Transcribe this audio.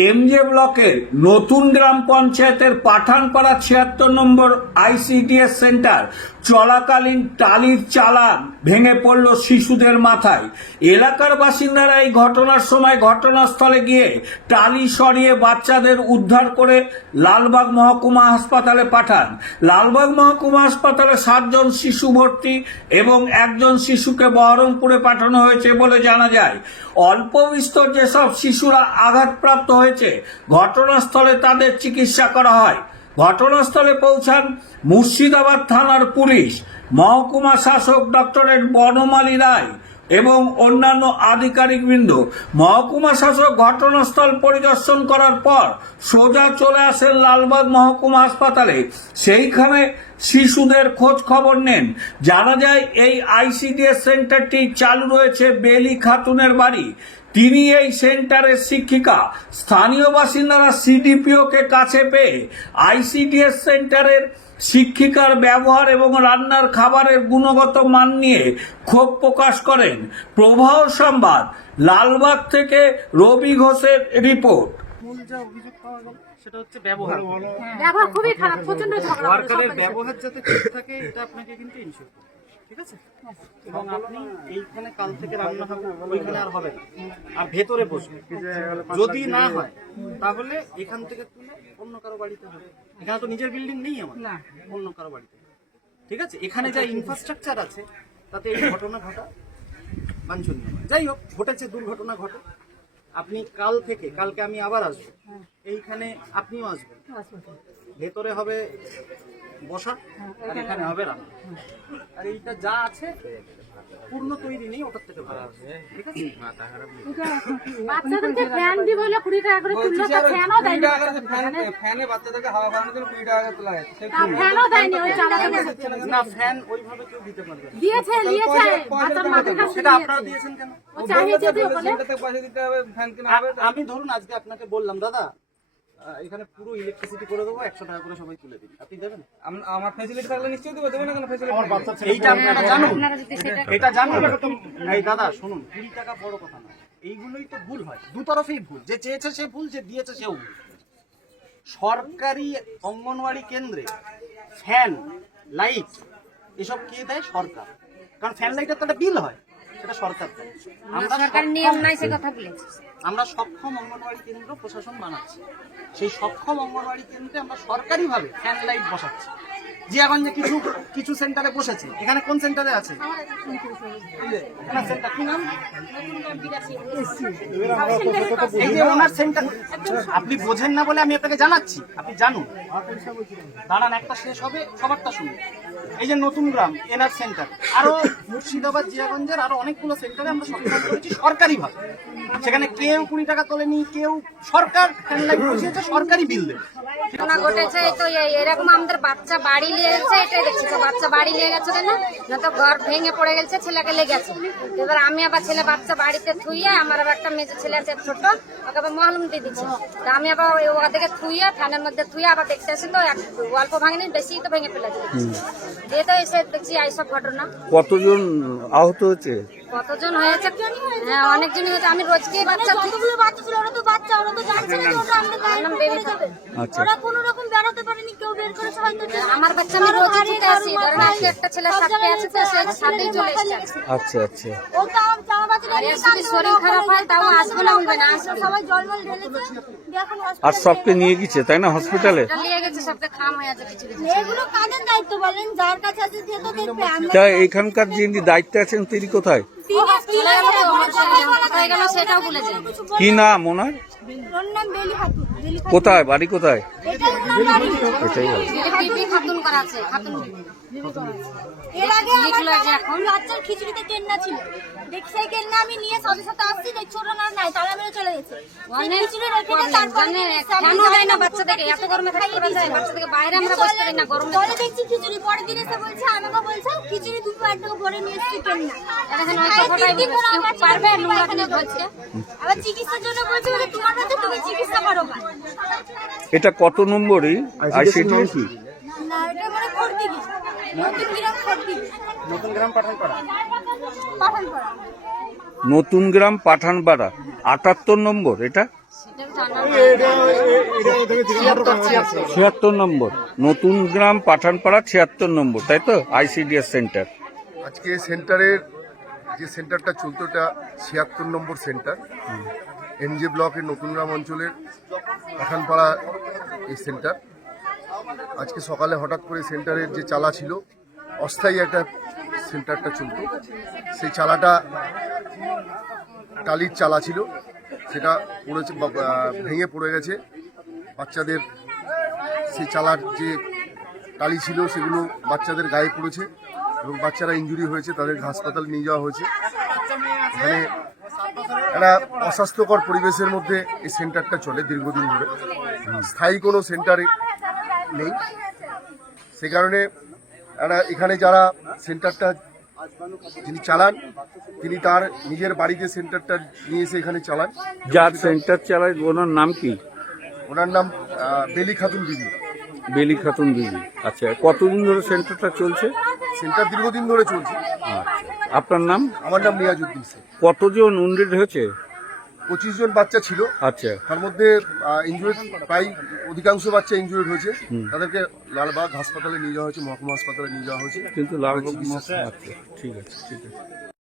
এমজে ব্লকের নতুন গ্রাম পঞ্চায়েতের পাঠানপাড়া ছিয়াত্তর নম্বর আইসিডিএস সেন্টার চলাকালীন টালির চালান ভেঙে পড়ল শিশুদের মাথায়। এলাকার বাসিন্দারা এই ঘটনার সময় ঘটনাস্থলে গিয়ে টালি সরিয়ে বাচ্চাদের উদ্ধার করে লালবাগ মহকুমা হাসপাতালে পাঠান। লালবাগ মহকুমা হাসপাতালে সাতজন শিশু ভর্তি এবং একজন শিশুকে বহরমপুরে পাঠানো হয়েছে বলে জানা যায়। অল্প বিস্তর যেসব শিশুরা আঘাতপ্রাপ্ত হয়েছে, ঘটনাস্থলে তাদের চিকিৎসা করা হয়। ঘটনাস্থলে পৌঁছান মুর্শিদাবাদ থানার পুলিশ। মহকুমা শাসক ডক্টরেট বনমালী রায় এবং অন্যান্য আধিকারিকবৃন্দ। মহকুমা শাসক ঘটনাস্থল পরিদর্শন করার পর সোজা চলে আসেন লালবাগ মহকুমা হাসপাতালে। সেইখানে শিশুদের খোঁজ খবর নেন। জানা যায়, এই আইসিডিএস সেন্টারটি চালু রয়েছে বেলি খাতুনের বাড়ি। তিনি এই সেন্টারের শিক্ষিকা। স্থানীয় বাসিন্দারা সিডিপিওকে কাছে পেয়ে আইসিডিএস সেন্টারের শিক্ষিকার ব্যবহার এবং রান্নার খাবারের গুণগত মান নিয়ে ক্ষোভ প্রকাশ করেন। প্রবাহ সংবাদ লালবাগ থেকে রবি ঘোষের রিপোর্ট। মূল যা অভিযোগ পাওয়া গেল সেটা হচ্ছে ব্যবহার। ব্যবহার খুবই খারাপ প্রচণ্ড ঝগড়া ওয়ার্কারের ব্যবহার যাতে ঠিক থাকে এটা আপনাকে কিন্তু ইনশিওর ঠিক আছে? এবং আপনি এইখানে কাল থেকে রান্না হবে ওইখানে আর হবে না। আর ভেতরে বসবে। যদি না হয় তাহলে এখান থেকে তুলে অন্য কারও বাড়িতে হবে। এখানে তো নিজের বিল্ডিং নেই আমার। অন্য কারও বাড়িতে। ঠিক আছে? এখানে যা ইনফ্রাস্ট্রাকচার আছে তাতে এই ঘটনা ঘটা বাঞ্ছনীয়। যাই হোক ঘটেছে দুর্ঘটনা ঘটে। আপনি কাল থেকে কালকে আমি আবার আসব। এইখানে আপনিও আসবেন। ভেতরে হবে বসা আর এখানে হবে রান্না আর এইটা যা আছে পূর্ণ তৈরি নেই ওটার থেকে ভালো আছে ঠিক আছে? বাচ্চাদেরকে ফ্যান দিব বলে কুড়ি টাকা করে তুললো তা ফ্যানও দেয়নি ফ্যানে বাচ্চাদেরকে হাওয়া জন্য কুড়ি টাকা করে তোলা হয়েছে। ফ্যানও দেয়নি ওই চালাতে না ফ্যান ওইভাবে কেউ দিতে পারবে না। দিয়েছে নিয়েছে বাচ্চার মাথার কাছে সেটা আপনারা দিয়েছেন কেন? ও বলে আমি ধরুন আজকে আপনাকে বললাম দাদা এখানে পুরো ইলেকট্রিসিটি করে দেবো একশো টাকা করে সবাই তুলে দিন আপনি দেবেন? আমার ফ্যাসিলিটি থাকলে নিশ্চয়ই দেবো দেবে না কেন ফ্যাসিলিটি এইটা আপনারা জানুন। এটা জানুন। এই দাদা শুনুন কুড়ি টাকা বড় কথা না এইগুলোই তো ভুল হয়। দু তরফেই ভুল। যে চেয়েছে সে ভুল যে দিয়েছে সেও ভুল। সরকারি অঙ্গনওয়াড়ি কেন্দ্রে ফ্যান লাইট এসব কে দেয়? সরকার। কারণ ফ্যান লাইটের তো একটা বিল হয়। সেটা সরকার দেয়। আমরা সরকার নিয়ম সক্ষম- নাই সে কথা বলেছে। আমরা সক্ষম অঙ্গনওয়াড়ি কেন্দ্র প্রশাসন বানাচ্ছি। সেই সক্ষম অঙ্গনওয়াড়ি কেন্দ্রে আমরা সরকারিভাবে ফ্যান লাইট বসাচ্ছি। জিয়াগঞ্জে কিছু কিছু সেন্টারে বসেছে। এখানে কোন সেন্টারে আছে? ওনার সেন্টার কি নাম? এই যে ওনার সেন্টার আপনি বোঝেন না বলে আমি আপনাকে জানাচ্ছি। আপনি জানুন। দাঁড়ান একটা শেষ হবে সবারটা শুনুন। এই যে নতুন গ্রাম এনআর সেন্টার আরও মুর্শিদাবাদ জিয়াগঞ্জের আরও অনেকগুলো সেন্টারে আমরা সক্ষম করেছি সরকারি ভাবে সেখানে কেউ কুড়ি টাকা তোলেনি কেউ সরকার সরকারি বিল দেবে। ঘটনা ঘটেছে তো এরকম আমাদের বাচ্চা বাড়ি নিয়ে গেছে এটাই দেখছি তো বাচ্চা বাড়ি নিয়ে গেছে কেন না তো ঘর ভেঙে পড়ে গেছে ছেলেকে লেগেছে। এবার আমি আবার ছেলে বাচ্চা বাড়িতে থুইয়ে আমার আবার একটা মেজে ছেলে আছে ছোট ওকে আবার মহলম দিয়ে দিচ্ছে। তা আমি আবার থুইয়ে ফ্যানের মধ্যে থুইয়ে আবার দেখতে আসি তো অল্প ভাঙেনি বেশি তো ভেঙে ফেলেছে। দিয়ে তো এসে দেখছি এইসব ঘটনা। কতজন আহত হয়েছে? কতজন হয়েছে? হ্যাঁ অনেকজনই হয়েছে। আমি রোজকেই বাচ্চা যতগুলো বাচ্চা ছিল ওরা তো বাচ্চা ওরা তো জানছে না যে ওটা আমাদের গায়ে নাম পড়ে যাবে। আচ্ছা। ওরা কোনো রকম বেরোতে পারেনি কেউ বের যে আমার বাচ্চা আমি রোজ ছুটে আসি। ধরেন আজকে একটা ছেলে সাথে আছে তো সে সাথেই চলে এসেছে। আচ্ছা আচ্ছা। ও তাও বাচ্চা আর যদি শরীর খারাপ হয় তাও আসবে না বলবে না আসবে। সবাই জল মল ঢেলেছে এখন আর সবকে নিয়ে গেছে তাই না? হসপিটালে এটা নিয়ে গেছে সবকে খাম হয়ে আছে কিছু কিছু। এগুলো কাদের দায়িত্ব বলেন? যার কাছে আছে সে তো দেখবে। এখানকার যিনি দায়িত্বে আছেন তিনি কোথায়? কি নাম ওনার কোথায় বাড়ি কোথায় বিবি। এর এত গরমে থাকতে পারে যায় বাচ্চাদেরকে বাইরে আমরা বসতে না গরমে দেখছি খিচুড়ি পরের দিন বলছে, আমাকে বলছে খিচুড়ি দুটো নিয়ে এসছি পারবে আবার চিকিৎসার জন্য বলছে বলে তোমার তুমি চিকিৎসা করো এটা কত নম্বরই? আইসিডি না এটা মানে খড়দিঘি নতুন গ্রাম খড়দিঘি নতুন গ্রাম পাঠানপাড়া। নতুন গ্রাম পাঠানপাড়া। আটাত্তর নম্বর এটা। ছিয়াত্তর নম্বর। নতুন গ্রাম পাঠানপাড়া ছিয়াত্তর নম্বর, তাই তো? আইসিডিএস সেন্টার আজকে সেন্টারের যে সেন্টারটা চলতো এটা ছিয়াত্তর নম্বর সেন্টার। এনজে ব্লকের নতুন গ্রাম অঞ্চলের পাঠানপাড়া এই সেন্টার। আজকে সকালে হঠাৎ করে সেন্টারের যে চালা ছিল, অস্থায়ী একটা সেন্টারটা চলতো। সেই চালাটা টালির চালা ছিল। সেটা পড়েছে ভেঙে পড়ে গেছে। বাচ্চাদের সেই চালার যে টালি ছিল, সেগুলো বাচ্চাদের গায়ে পড়েছে এবং বাচ্চারা ইঞ্জুরি হয়েছে, তাদের হাসপাতালে নিয়ে যাওয়া হয়েছে। এখানে একটা অস্বাস্থ্যকর পরিবেশের মধ্যে এই সেন্টারটা চলে দীর্ঘদিন ধরে। স্থায়ী কোনো সেন্টারে নেই। সে কারণে একটা, এখানে যারা সেন্টারটা যিনি চালান তিনি তার নিজের বাড়িতে সেন্টারটা নিয়ে এসে এখানে চালান। যার সেন্টার চালায় ওনার নাম কি? ওনার নাম আহ, বেলি খাতুন দিদি বেলি খাতুন দিদি আচ্ছা কতদিন ধরে সেন্টারটা চলছে? সেন্টার দীর্ঘদিন ধরে চলছে। আচ্ছা আপনার নাম? আমার নাম নিয়াজুদ্দিন শেখ কতজন উন্ডেড হয়েছে? পঁচিশ জন বাচ্চা ছিল। আচ্ছা। তার মধ্যে ইনজুরি প্রায় অধিকাংশ বাচ্চা ইনজুরি হয়েছে। তাদেরকে লালবাগ হাসপাতালে নিয়ে যাওয়া হয়েছে মহকুমা হাসপাতালে নিয়ে যাওয়া হয়েছে। কিন্তু লালবাগ আচ্ছা ঠিক আছে ঠিক আছে।